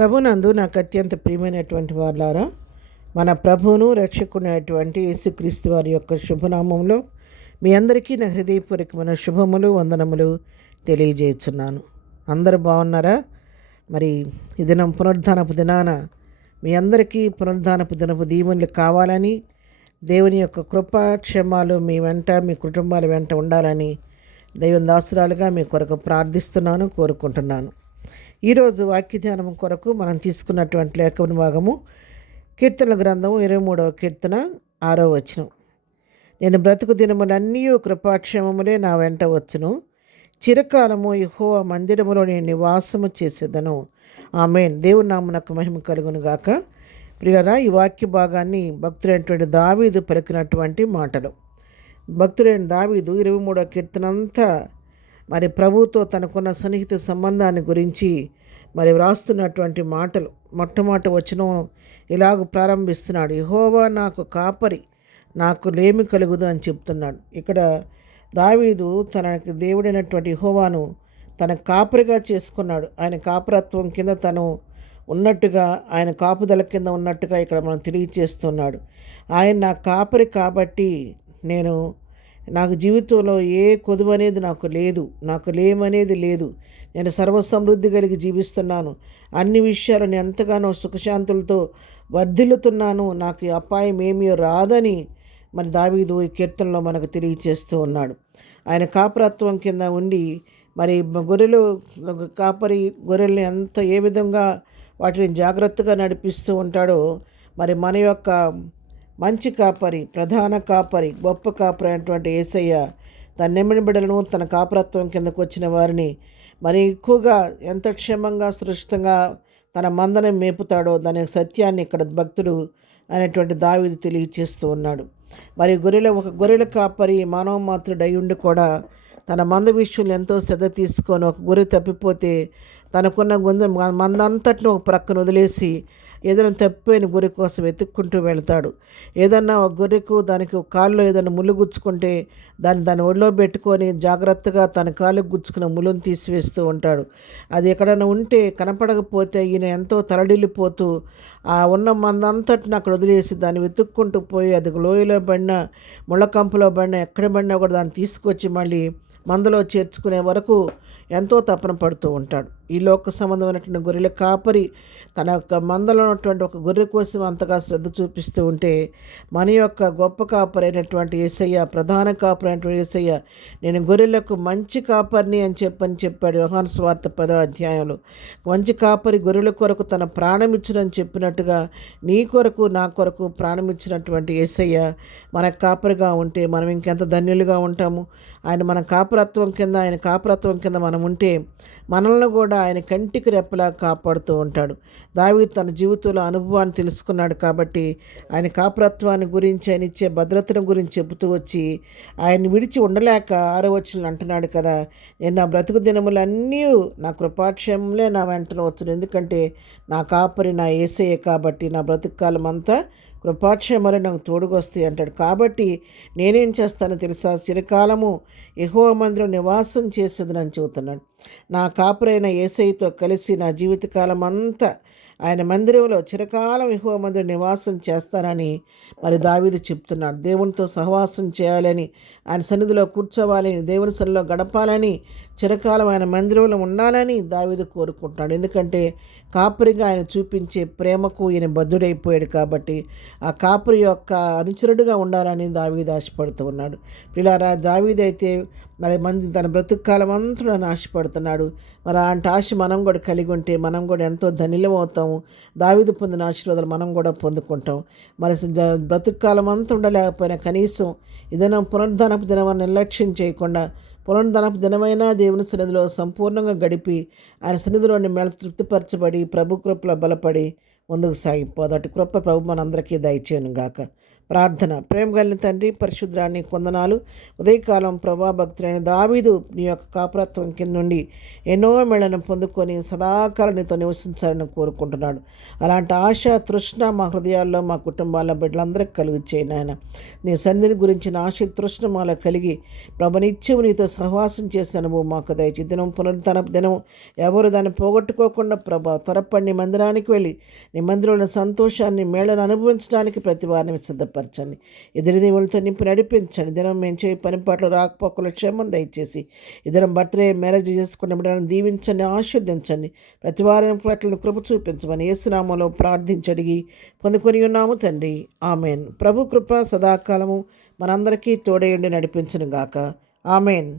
ప్రభునందు నాకు అత్యంత ప్రియమైనటువంటి వారులారా, మన ప్రభువును రక్షకునైనటువంటి యేసుక్రీస్తు వారి యొక్క శుభనామంలో మీ అందరికీ నా హృదయపూర్వకమైన శుభములు వందనములు తెలియజేస్తున్నాను. అందరూ బాగున్నారా? మరి ఈ దినం పునరుద్ధానపు దినాన మీ అందరికీ పునరుద్ధానపు దినపు దీవెనలు కావాలని, దేవుని యొక్క కృపా క్షేమాలు మీ వెంట మీ కుటుంబాల వెంట ఉండాలని దైవం దాసురాలుగా మీ కొరకు ప్రార్థిస్తున్నాను, కోరుకుంటున్నాను. ఈరోజు వాక్య ధ్యానం కొరకు మనం తీసుకున్నటువంటి లేఖన భాగము కీర్తనల గ్రంథము 23వ కీర్తన 6వ వచనం. నేను బ్రతుకు దినములన్నీ కృపాక్షేమములే నా వెంట వచ్చును, చిరకాలము యెహోవా మందిరములో నేను నివాసము చేసేదను. ఆమేన్. దేవుని నామమునకు మహిమ కలుగును గాక. ప్రియులారా, ఈ వాక్య భాగాన్ని భక్తుడైనటువంటి దావీదు పలికినటువంటి మాటలు. భక్తుడైన దావీదు 23వ కీర్తన అంతా మరి ప్రభువుతో తనకున్న సన్నిహిత సంబంధాన్ని గురించి మరి వ్రాస్తున్నటువంటి మాటలు. మొట్టమొదటి వచనం ఇలాగ ప్రారంభిస్తున్నాడు: యెహోవా నాకు కాపరి, నాకు లేమి కలుగుదు అని చెప్తున్నాడు. ఇక్కడ దావీదు తనకి దేవుడైనటువంటి యెహోవాను తన కాపరిగా చేసుకున్నాడు. ఆయన కాపరత్వం కింద తను ఉన్నట్టుగా, ఆయన కాపుదల కింద ఉన్నట్టుగా ఇక్కడ మనం తెలియచేస్తున్నాడు. ఆయన నా కాపరి కాబట్టి నాకు జీవితంలో ఏ కొదువు అనేది నాకు లేదు, నాకు లేమనేది లేదు. నేను సర్వసమృద్ధి కలిగి జీవిస్తున్నాను. అన్ని విషయాలను ఎంతగానో సుఖశాంతులతో వర్ధిల్లుతున్నాను. నాకు ఈ అపాయం ఏమీ రాదని మరి దావీదు ఈ కీర్తనలో మనకు తెలియచేస్తూ ఉన్నాడు. ఆయన కాపరత్వం కింద ఉండి మరి గొర్రెల్ని ఏ విధంగా వాటిని జాగ్రత్తగా నడిపిస్తూ ఉంటాడో, మరి మన యొక్క మంచి కాపరి, ప్రధాన కాపరి, గొప్ప కాపరి అయినటువంటి యేసయ్య తన నెమ్మడి బిడ్డలను తన కాపరత్వం కిందకు వచ్చిన వారిని మరి ఎక్కువగా ఎంత క్షేమంగా సురక్షితంగా తన మందను మేపుతాడో దాని సత్యాన్ని ఇక్కడ భక్తుడు అనేటువంటి దావీదు తెలియచేస్తూ ఉన్నాడు. మరి గొర్రెల కాపరి మానవ మాతృడై ఉండి కూడా తన మంద విషయంలో ఎంతో శ్రద్ధ తీసుకొని ఒక గొర్రె తప్పిపోతే తనకున్న మందంతటిని ఒక ప్రక్కన వదిలేసి ఏదైనా తప్పిపోయిన గొర్రె కోసం వెతుక్కుంటూ వెళ్తాడు. ఏదన్నా ఒక గొర్రెకు దానికి కాల్లో ఏదైనా ముళ్ళు గుచ్చుకుంటే దాన్ని ఒళ్ళో పెట్టుకొని జాగ్రత్తగా తన కాలుకు గుచ్చుకున్న ముళ్ళును తీసివేస్తూ ఉంటాడు. అది ఎక్కడైనా ఉంటే కనపడకపోతే ఈయన ఎంతో తలడిల్లిపోతూ ఆ ఉన్న మందంతటిని అక్కడ వదిలేసి దాన్ని వెతుక్కుంటూ పోయి అది లోయలో పడినా ముళ్ళకంపలో పడినా ఎక్కడ పడినా కూడా దాన్ని తీసుకొచ్చి మళ్ళీ మందలో చేర్చుకునే వరకు ఎంతో తపన పడుతూ ఉంటాడు. ఈ లోక సంబంధమైనటువంటి గొర్రెల కాపరి తన యొక్క మందలో ఉన్నటువంటి ఒక గొర్రె కోసం అంతగా శ్రద్ధ చూపిస్తూ ఉంటే, మన యొక్క గొప్ప కాపరి అయినటువంటి యేసయ్య, ప్రధాన కాపరి అయినటువంటి యేసయ్య, నేను గొర్రెలకు మంచి కాపరిని అని చెప్పాడు యోహాను సువార్త 10వ అధ్యాయంలో. మంచి కాపరి గొర్రెల కొరకు తన ప్రాణం ఇచ్చినని చెప్పినట్టుగా నీ కొరకు నా కొరకు ప్రాణం ఇచ్చినటువంటి యేసయ్య మన కాపరిగా ఉంటే మనం ఇంకెంత ధన్యులుగా ఉంటాము. ఆయన కాపరత్వం కింద మనం ఉంటే మనల్ని కూడా ఆయన కంటికి రెప్పలా కాపాడుతూ ఉంటాడు. దావీదు తన జీవితంలో అనుభవాన్ని తెలుసుకున్నాడు కాబట్టి ఆయన కాపరత్వాన్ని గురించి, ఆయన ఇచ్చే భద్రతను గురించి చెబుతూ వచ్చి ఆయన్ని విడిచి ఉండలేక 6వ వచనంలో అంటున్నాడు కదా, నేను నా బ్రతుకు దినములన్నీ నా కృపాక్షేమంలే నా వెంటనే వచ్చును, ఎందుకంటే నా కాపరి నా యేసయ్య కాబట్టి నా బ్రతుకు కాలం అంతా కృపాక్షేమాలు నాకు తోడుకొస్తాయి అంటాడు. కాబట్టి నేనేం చేస్తానో తెలుసా, చిరకాలము యెహోవా మందిరం నివాసం చేసేదని చెబుతున్నాడు. నా కాపురైన యేసయ్యతో కలిసి నా జీవితకాలం అంతా ఆయన మందిరంలో చిరకాలం యెహోవా మందిరం నివాసం చేస్తానని మరి దావీదు చెప్తున్నాడు. దేవునితో సహవాసం చేయాలని, ఆయన సన్నిధిలో కూర్చోవాలని, దేవుని సన్నిధిలో గడపాలని, చిరకాలం ఆయన మందిరంలో ఉండాలని దావీదు కోరుకుంటున్నాడు. ఎందుకంటే కాపరిగా ఆయన చూపించే ప్రేమకు ఈయన బద్ధుడైపోయాడు కాబట్టి ఆ కాపరి యొక్క అనుచరుడుగా ఉండాలని దావీదు ఆశపడుతూ ఉన్నాడు. పిల్లారా, దావీదు అయితే మరి తన బ్రతుకు కాలం అంతా ఆశపడుతున్నాడు. మరి అలాంటి ఆశ మనం కూడా కలిగి ఉంటే మనం కూడా ఎంతో ధనిలం అవుతాము. దావీదు పొందిన ఆశీర్వాదాలు మనం కూడా పొందుకుంటాం. మరి బ్రతుకు కాలం అంతా ఉండలేకపోయినా కనీసం ఏదైనా పునరుద్ధానపు దినమని నిర్లక్ష్యం చేయకుండా పునరుద్ధానపు దినమైనా దేవుని సన్నిధిలో సంపూర్ణంగా గడిపి ఆయన సన్నిధిలోని తృప్తిపరచబడి ప్రభు కృపలో బలపడి ముందుకు సాగిపోదు. అటు కృప ప్రభు మనందరికీ దయచేయను గాక. ప్రార్థన. ప్రేమ కలిగిన తండ్రి, పరిశుద్ధాన్ని కొందనాలు. ఉదయకాలం ప్రభాభక్తులైన దావీదు నీ యొక్క కాపురత్వం కింద నుండి ఎన్నో మేళను పొందుకొని సదాకాలం నీతో నివసించాలని కోరుకుంటున్నాడు. అలాంటి ఆశ తృష్ణ మా హృదయాల్లో, మా కుటుంబాల బిడ్డలందరికీ కలుగు చేయను నాయన. నీ సన్నిధిని గురించిన ఆశ తృష్ణ మాలో కలిగి నిత్యము నీతో సహవాసం చేసే అనుభవం మాకు దయచి దినం పునరుద్ధరణ దినం ఎవరు దాన్ని పోగొట్టుకోకుండా త్వరపడి నీ మందిరానికి వెళ్ళి నీ మందిరంలో సంతోషాన్ని మేళను అనుభవించడానికి ప్రతి వారిని సిద్ధపరచండి. ఎదురు దేవులతో నింపి నడిపించండి. దినం మేము చేయ పనిపాట్లు రాకపోకలు క్షేమం దయచేసి ఇద్దరం బర్త్డే మ్యారేజ్ చేసుకున్న బిడ్డలను దీవించండి, ఆశీర్దించండి. ప్రతి వారిని పట్ల కృప చూపించమని యేసునామములో ప్రార్థించడిగి పొందుకొని ఉన్నాము తండ్రి. ఆమెన్. ప్రభు కృప సదాకాలము మనందరికీ తోడయుండి నడిపించును గాక. ఆమెన్.